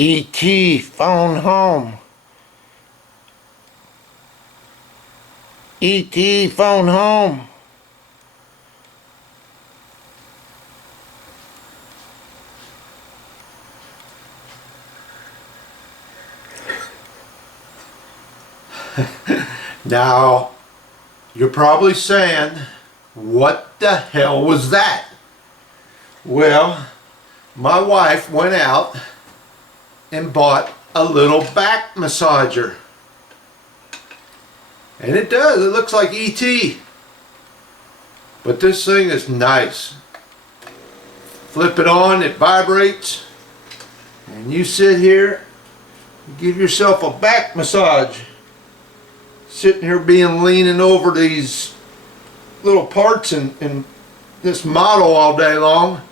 E.T. phone home. E.T. phone home. Now, you're probably saying, what the hell was that? Well, my wife went out and bought a little back massager. And it does, it looks like E.T. But this thing is nice. Flip it on, it vibrates, and you sit here and give yourself a back massage. Sitting here leaning over these little parts in this model all day long.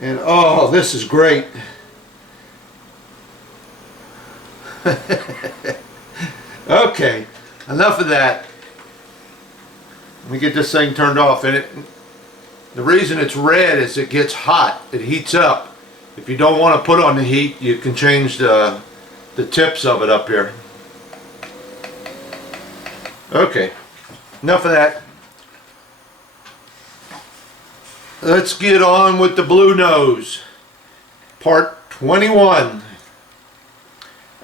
And oh, this is great. Okay, enough of that. Let me get this thing turned off. And the reason it's red is it gets hot. It heats up. If you don't want to put on the heat, you can change the tips of it up here. Okay, enough of that. Let's get on with the Bluenose, part 21.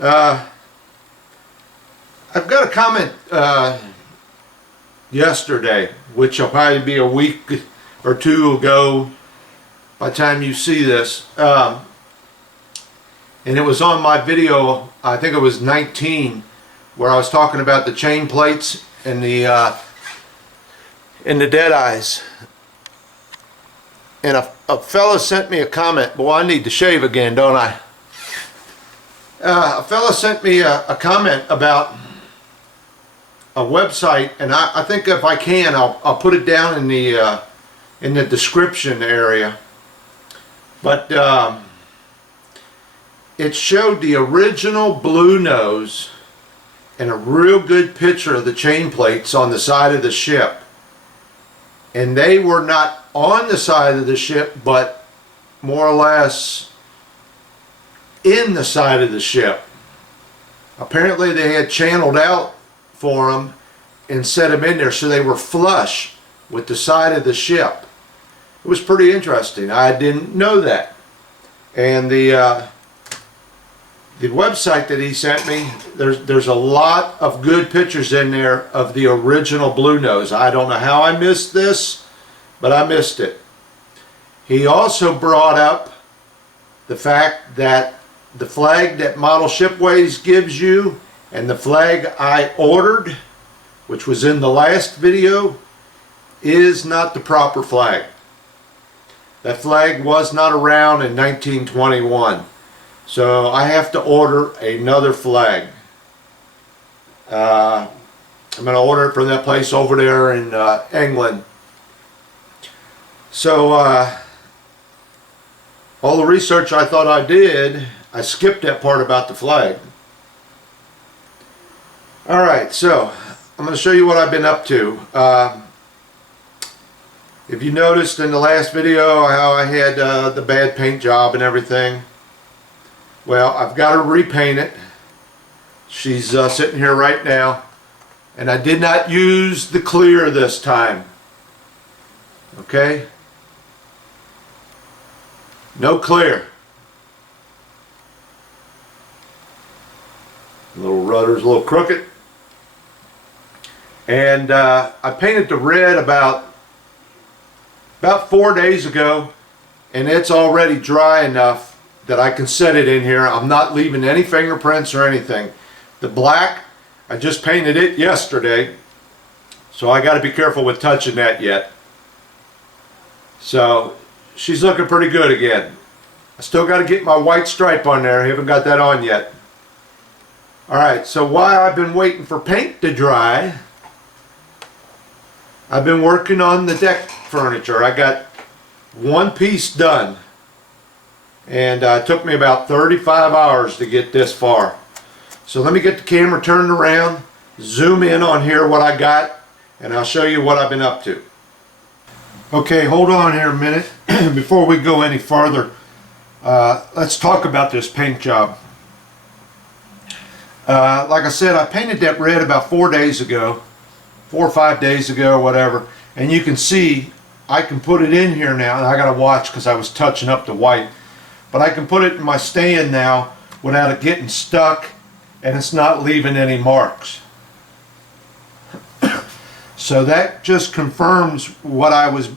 I've got a comment yesterday, which will probably be a week or two ago by the time you see this, and it was on my video, I think it was 19, where I was talking about the chain plates and the dead eyes. And a fella sent me a comment. Boy, I need to shave again, don't I? A fella sent me a comment about a website, and I think if I can, I'll put it down in the description area. But it showed the original Bluenose and a real good picture of the chain plates on the side of the ship. And they were not on the side of the ship, but more or less in the side of the ship. Apparently they had channeled out for them and set them in there so they were flush with the side of the ship. It was pretty interesting. I didn't know that. And the website that he sent me, there's a lot of good pictures in there of the original Bluenose. I don't know how I missed this, but I missed it. He also brought up the fact that the flag that Model Shipways gives you and the flag I ordered, which was in the last video, is not the proper flag. That flag was not around in 1921. So I have to order another flag. I'm going to order it from that place over there in England. So all the research I thought I did, I skipped that part about the flag. Alright, so I'm going to show you what I've been up to. If you noticed in the last video how I had the bad paint job and everything, well, I've got to repaint it. She's sitting here right now, and I did not use the clear this time. Okay? No clear. Little rudder's a little crooked. And I painted the red about 4 days ago, and it's already dry enough that I can set it in here. I'm not leaving any fingerprints or anything. The black, I just painted it yesterday, so I got to be careful with touching that yet. So she's looking pretty good again. I still got to get my white stripe on there. I haven't got that on yet. Alright, so while I've been waiting for paint to dry, I've been working on the deck furniture. I got one piece done, and it took me about 35 hours to get this far. So let me get the camera turned around, zoom in on here what I got, and I'll show you what I've been up to. Okay, hold on here a minute before we go any farther. Let's talk about this paint job. Like I said, I painted that red about 4 days ago, 4 or 5 days ago or whatever, and you can see I can put it in here now, and I gotta watch because I was touching up the white, but I can put it in my stand now without it getting stuck, and it's not leaving any marks. So that just confirms what I was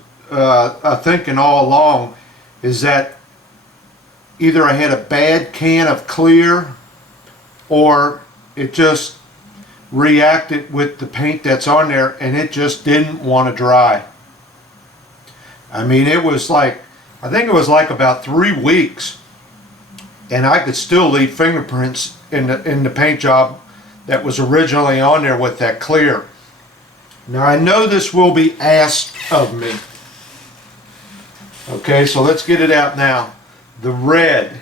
thinking all along, is that either I had a bad can of clear, or it just reacted with the paint that's on there and it just didn't want to dry. I mean, it was like, I think it was like about 3 weeks, and I could still leave fingerprints in the paint job that was originally on there with that clear. Now I know this will be asked of me. Okay, so let's get it out now. The red.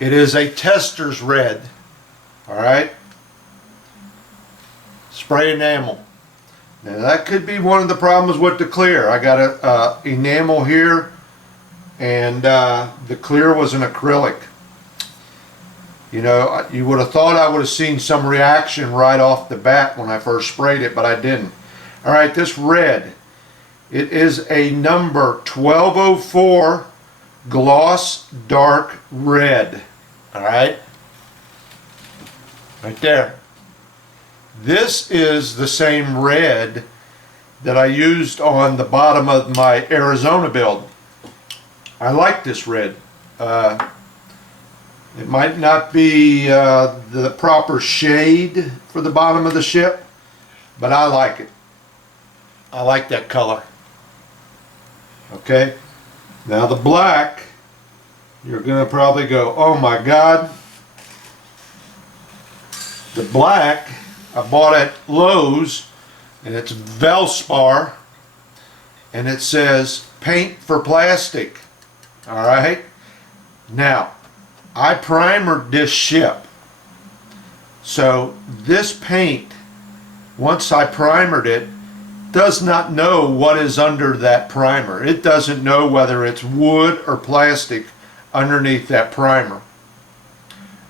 It is a tester's red. Alright? Spray enamel. Now that could be one of the problems with the clear. I got a enamel here, and the clear was an acrylic. You know, you would have thought I would have seen some reaction right off the bat when I first sprayed it, but I didn't. Alright, this red. It is a number 1204 gloss dark red. Alright? Right there. This is the same red that I used on the bottom of my Arizona build. I like this red. It might not be the proper shade for the bottom of the ship, but I like it. I like that color. Okay, now the black, you're gonna probably go, oh my God. The black I bought at Lowe's, and it's Velspar, and it says paint for plastic. Alright, now I primered this ship, so this paint, once I primered it, does not know what is under that primer. It doesn't know whether it's wood or plastic underneath that primer.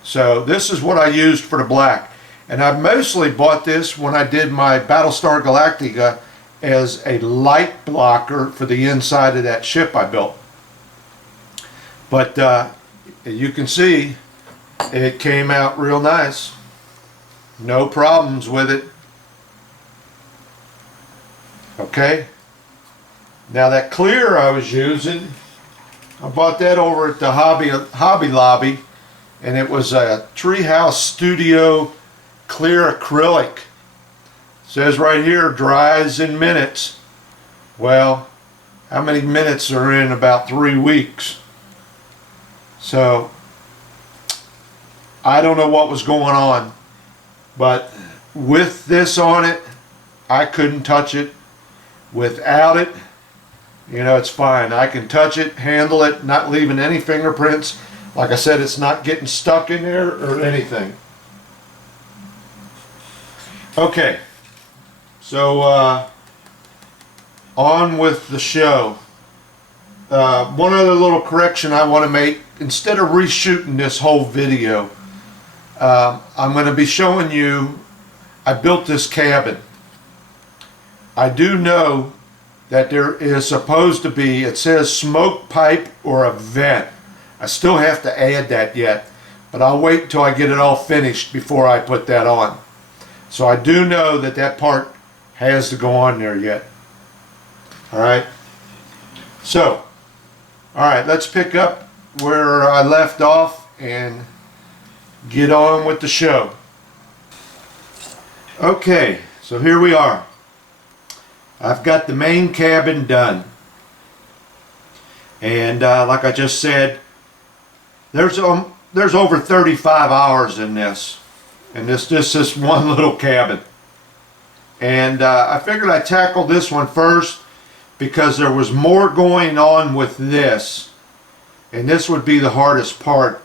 So this is what I used for the black, and I mostly bought this when I did my Battlestar Galactica as a light blocker for the inside of that ship I built. But you can see it came out real nice. No problems with it. Okay, now that clear I was using, I bought that over at the Hobby Lobby, and it was a Treehouse Studio clear acrylic. It says right here, dries in minutes. Well, how many minutes are in about 3 weeks? So I don't know what was going on, but with this on it, I couldn't touch it. Without it, you know, it's fine. I can touch it, handle it, not leaving any fingerprints. Like I said, it's not getting stuck in there or anything. Okay, so on with the show. One other little correction I want to make. Instead of reshooting this whole video, I'm going to be showing you, I built this cabin. I do know that there is supposed to be, it says smoke pipe or a vent. I still have to add that yet, but I'll wait until I get it all finished before I put that on. So I do know that that part has to go on there yet. Alright, so alright, let's pick up where I left off and get on with the show. Okay, so here we are. I've got the main cabin done, and like I just said, there's over 35 hours in this, and this one little cabin. And I figured I'd tackle this one first because there was more going on with this, and this would be the hardest part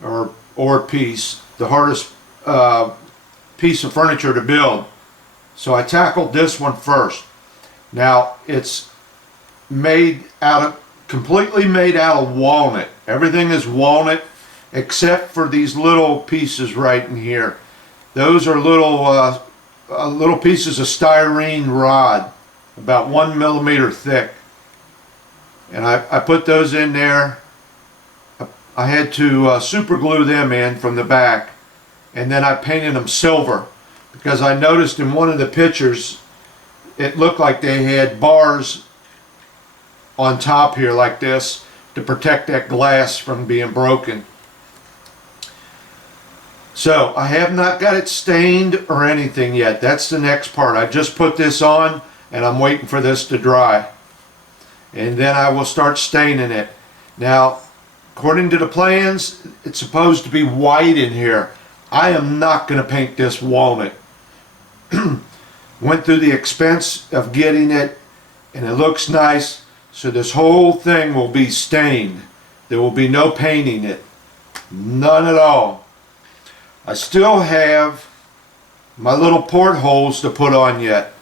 or piece, the hardest piece of furniture to build. So I tackled this one first. Now it's made out of completely made out of walnut. Everything is walnut except for these little pieces right in here. Those are little pieces of styrene rod, about 1 millimeter thick. And I put those in there. I had to super glue them in from the back, and then I painted them silver because I noticed in one of the pictures it looked like they had bars on top here like this to protect that glass from being broken. So I have not got it stained or anything yet. That's the next part. I just put this on and I'm waiting for this to dry, and then I will start staining it. Now, according to the plans, it's supposed to be white in here. I am not going to paint this walnut. Went through the expense of getting it, and it looks nice, so this whole thing will be stained. There will be no painting it. None at all. I still have my little portholes to put on yet.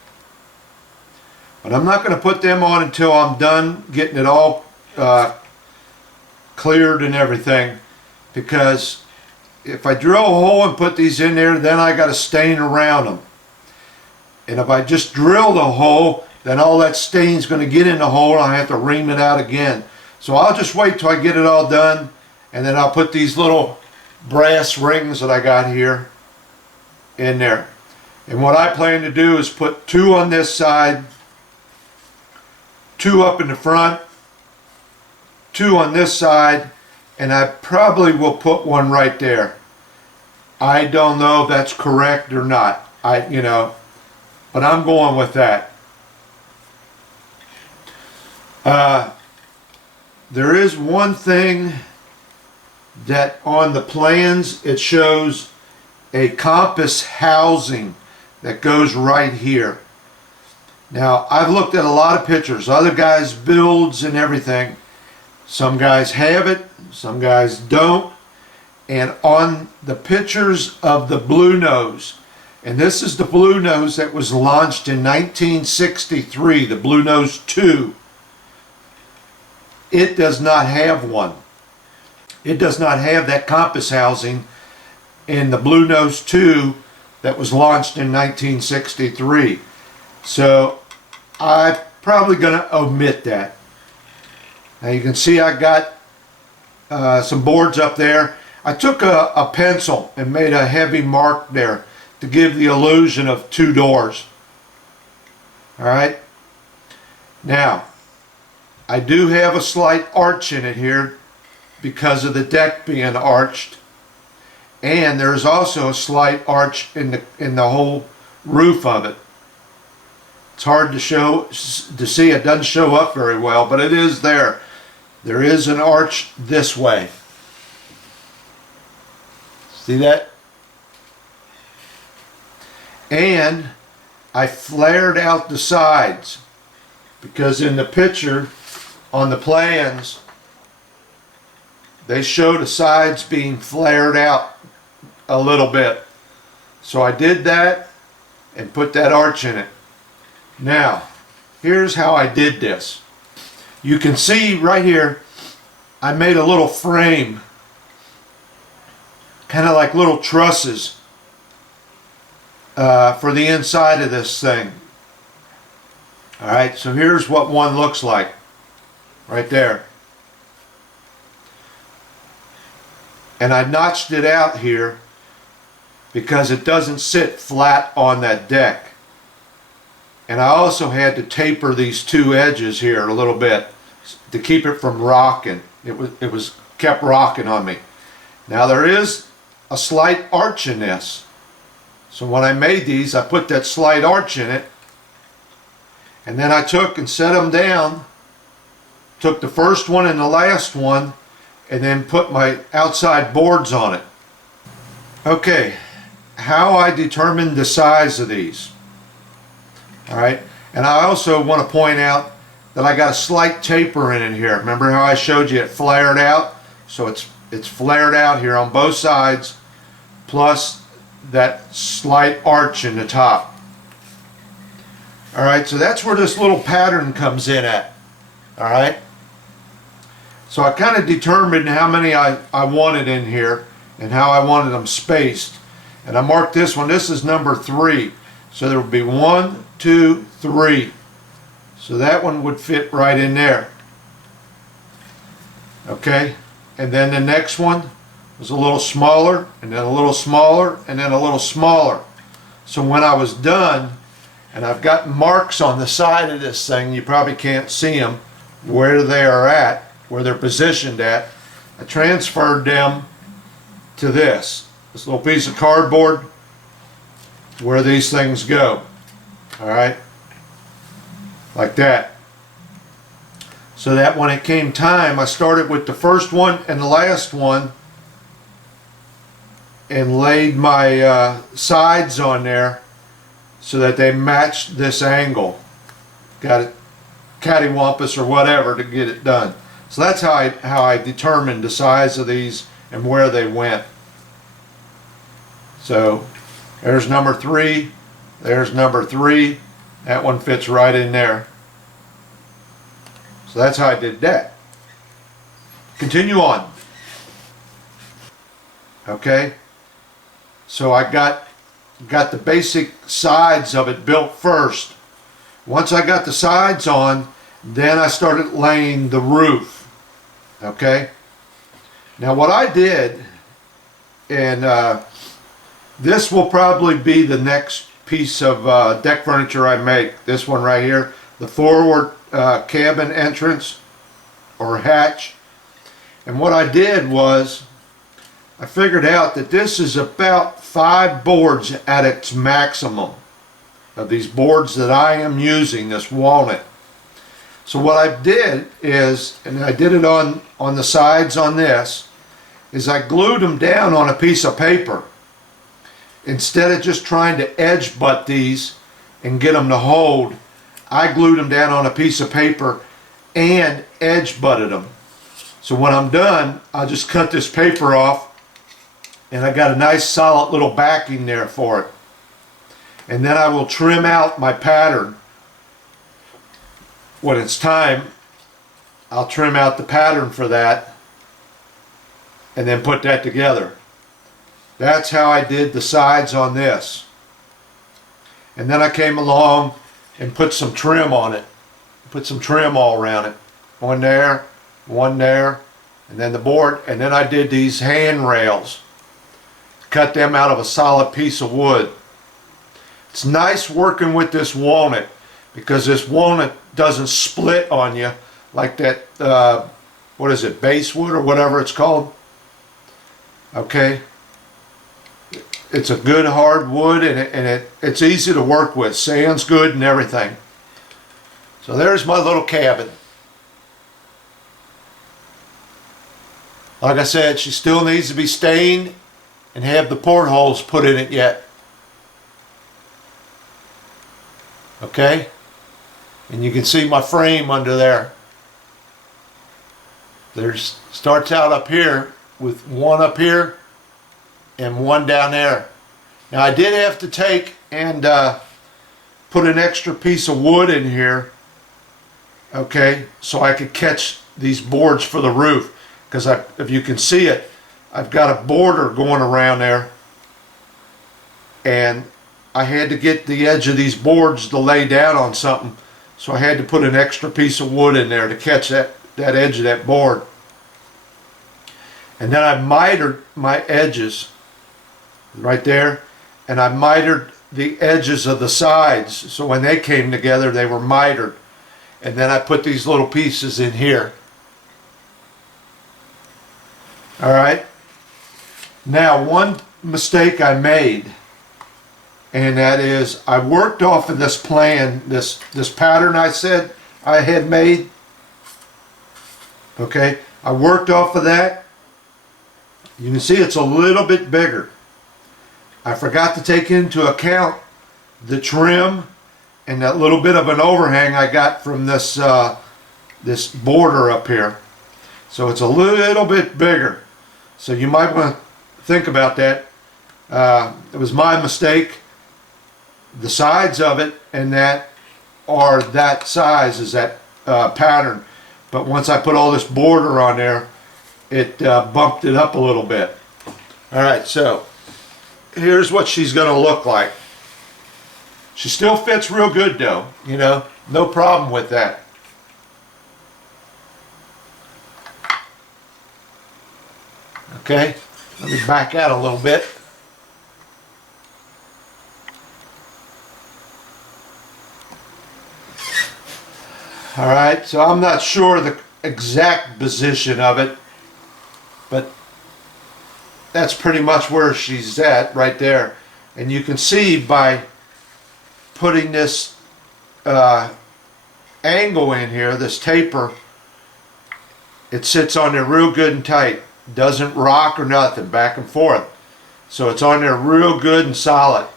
But I'm not going to put them on until I'm done getting it all cleared and everything, because if I drill a hole and put these in there, then I got to stain around them. And if I just drill the hole, then all that stain is going to get in the hole and I have to ream it out again. So I'll just wait till I get it all done, and then I'll put these little brass rings that I got here in there. And what I plan to do is put 2 on this side, 2 up in the front, 2 on this side, and I probably will put 1 right there. I don't know if that's correct or not. But I'm going with that. There is one thing that on the plans it shows a compass housing that goes right here. Now, I've looked at a lot of pictures, other guys' builds and everything. Some guys have it, some guys don't. And on the pictures of the Bluenose, and this is the Bluenose that was launched in 1963, the Bluenose 2, it does not have one. It does not have that compass housing in the Bluenose 2 that was launched in 1963. So I'm probably going to omit that. Now you can see I got some boards up there. I took a pencil and made a heavy mark there to give the illusion of 2 doors. Alright. Now, I do have a slight arch in it here because of the deck being arched. And there's also a slight arch in the whole roof of it. It's hard to see. It doesn't show up very well, but it is there. There is an arch this way. See that? And I flared out the sides because in the picture on the plans they show the sides being flared out a little bit. So I did that and put that arch in it. Now, here's how I did this. You can see right here I made a little frame, kind of like little trusses for the inside of this thing. Alright, so here's what one looks like right there. And I notched it out here because it doesn't sit flat on that deck. And I also had to taper these 2 edges here a little bit to keep it from rocking. It was kept rocking on me. Now there is a slight arch in this. So when I made these, I put that slight arch in it, and then I took and set them down, took the first one and the last one, and then put my outside boards on it. Okay, how I determined the size of these. Alright, and I also want to point out that I got a slight taper in it here. Remember how I showed you it flared out? So it's flared out here on both sides, plus that slight arch in the top. Alright, so that's where this little pattern comes in at. Alright, So I kind of determined how many I wanted in here and how I wanted them spaced. And I marked this one. This is number 3. So there would be 1, 2, 3. So that one would fit right in there. Okay. And then the next one was a little smaller, and then a little smaller, and then a little smaller. So when I was done, and I've got marks on the side of this thing, you probably can't see them, where they are at, where they're positioned at. I transferred them to this little piece of cardboard where these things go. Alright, like that. So that when it came time, I started with the first one and the last one and laid my sides on there so that they matched this angle. Got it cattywampus or whatever to get it done. So that's how I determined the size of these and where they went. So there's number 3, there's number 3, that one fits right in there. So that's how I did that. Continue on. Okay, so I got the basic sides of it built first. Once I got the sides on, then I started laying the roof. Okay, now what I did, and this will probably be the next piece of deck furniture I make. This one right here, the forward cabin entrance or hatch. And what I did was I figured out that this is about 5 boards at its maximum of these boards that I am using, this walnut. So what I did is, and I did it on the sides on this, is I glued them down on a piece of paper. Instead of just trying to edge butt these and get them to hold, I glued them down on a piece of paper and edge butted them. So when I'm done, I'll just cut this paper off, and I got a nice solid little backing there for it. And then I will trim out my pattern. When it's time, I'll trim out the pattern for that and then put that together. That's how I did the sides on this. And then I came along and put some trim on it. Put some trim all around it. One there, and then the board. And then I did these handrails. Cut them out of a solid piece of wood. It's nice working with this walnut because this walnut doesn't split on you like that, what is it, basswood or whatever it's called. Okay. It's a good hard wood, and it's easy to work with. Sand's good and everything. So there's my little cabin. Like I said, she still needs to be stained and have the portholes put in it yet. Okay? And you can see my frame under there. There's starts out up here with one up here and one down there. Now I did have to take and put an extra piece of wood in here, okay, so I could catch these boards for the roof, because if you can see it, I've got a border going around there, and I had to get the edge of these boards to lay down on something, so I had to put an extra piece of wood in there to catch that edge of that board. And then I mitered my edges right there, and I mitered the edges of the sides, so when they came together they were mitered. And then I put these little pieces in here. Alright, now one mistake I made, and that is I worked off of this plan, this pattern I said I had made. Okay, I worked off of that. You can see it's a little bit bigger. I forgot to take into account the trim and that little bit of an overhang I got from this this border up here. So it's a little bit bigger. So you might want to think about that. It was my mistake. The sides of it and that are that size, is that pattern. but once I put all this border on there, it bumped it up a little bit. Alright, so here's what she's going to look like. She still fits real good though, you know, no problem with that. Okay, let me back out a little bit. Alright, so I'm not sure the exact position of it, but that's pretty much where she's at right there. And you can see by putting this angle in here, this taper, it sits on there real good and tight. Doesn't rock or nothing back and forth. So it's on there real good and solid.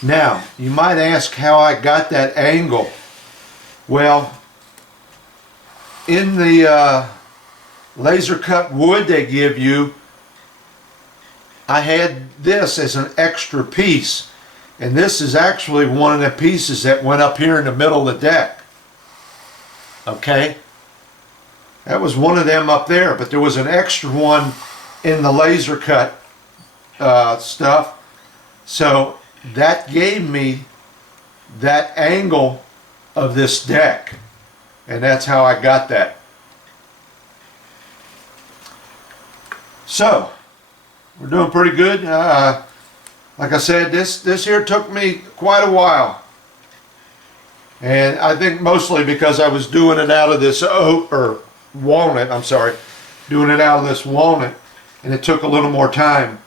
Now, you might ask how I got that angle. Well, in the laser cut wood they give you, I had this as an extra piece, and this is actually one of the pieces that went up here in the middle of the deck. Okay, that was one of them up there, but there was an extra one in the laser cut stuff, so that gave me that angle of this deck, and that's how I got that. So we're doing pretty good. Like I said, this here took me quite a while, and I think mostly because I was doing it out of this oak or walnut. I'm sorry, doing it out of this walnut, and it took a little more time.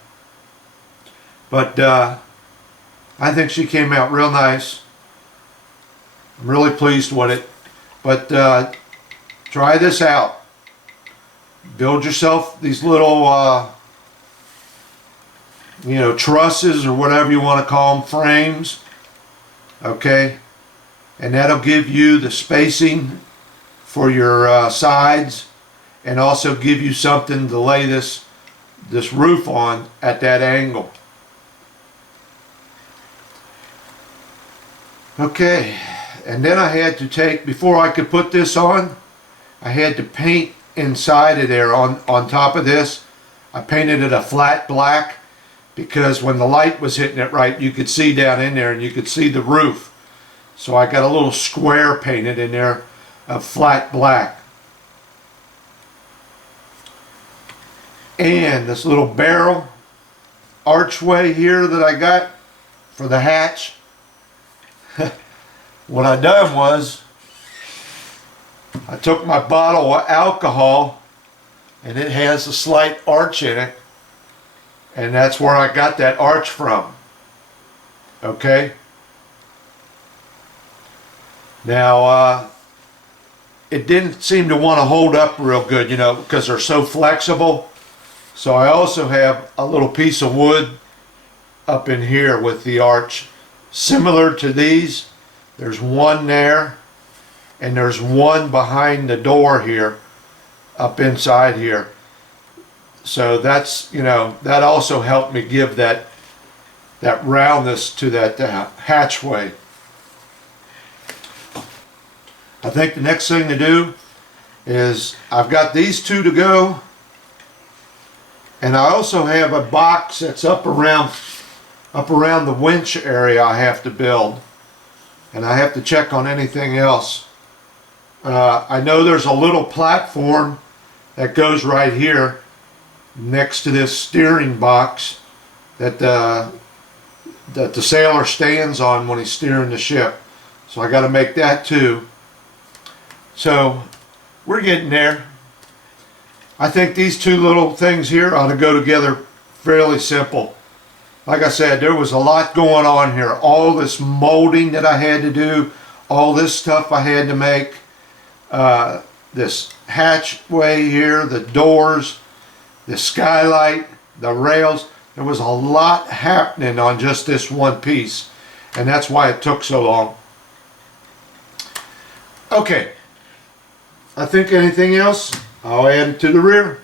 But I think she came out real nice. I'm really pleased with it. But try this out. Build yourself these little you know, trusses or whatever you want to call them, frames. Okay, and that'll give you the spacing for your sides, and also give you something to lay this roof on at that angle. Okay, and then I had to take, before I could put this on, I had to paint inside of there on top of this. I painted it a flat black because when the light was hitting it right, you could see down in there and you could see the roof. So I got a little square painted in there of flat black. And this little barrel archway here that I got for the hatch, what I done was I took my bottle of alcohol, and it has a slight arch in it, and that's where I got that arch from. Okay, now it didn't seem to want to hold up real good, you know, because they're so flexible. So I also have a little piece of wood up in here with the arch similar to these. There's one there, and there's one behind the door here, up inside here. So that's, you know, that also helped me give that roundness to that hatchway. I think the next thing to do is, I've got these two to go, and I also have a box that's up around the winch area I have to build, and I have to check on anything else. I know there's a little platform that goes right here next to this steering box that the sailor stands on when he's steering the ship. So I got to make that too. So we're getting there. I think these two little things here ought to go together fairly simple. Like I said, there was a lot going on here. All this molding that I had to do, all this stuff I had to make, this hatchway here, the doors, the skylight, the rails. There was a lot happening on just this one piece, and that's why it took so long. Okay, I think anything else, I'll add to the rear.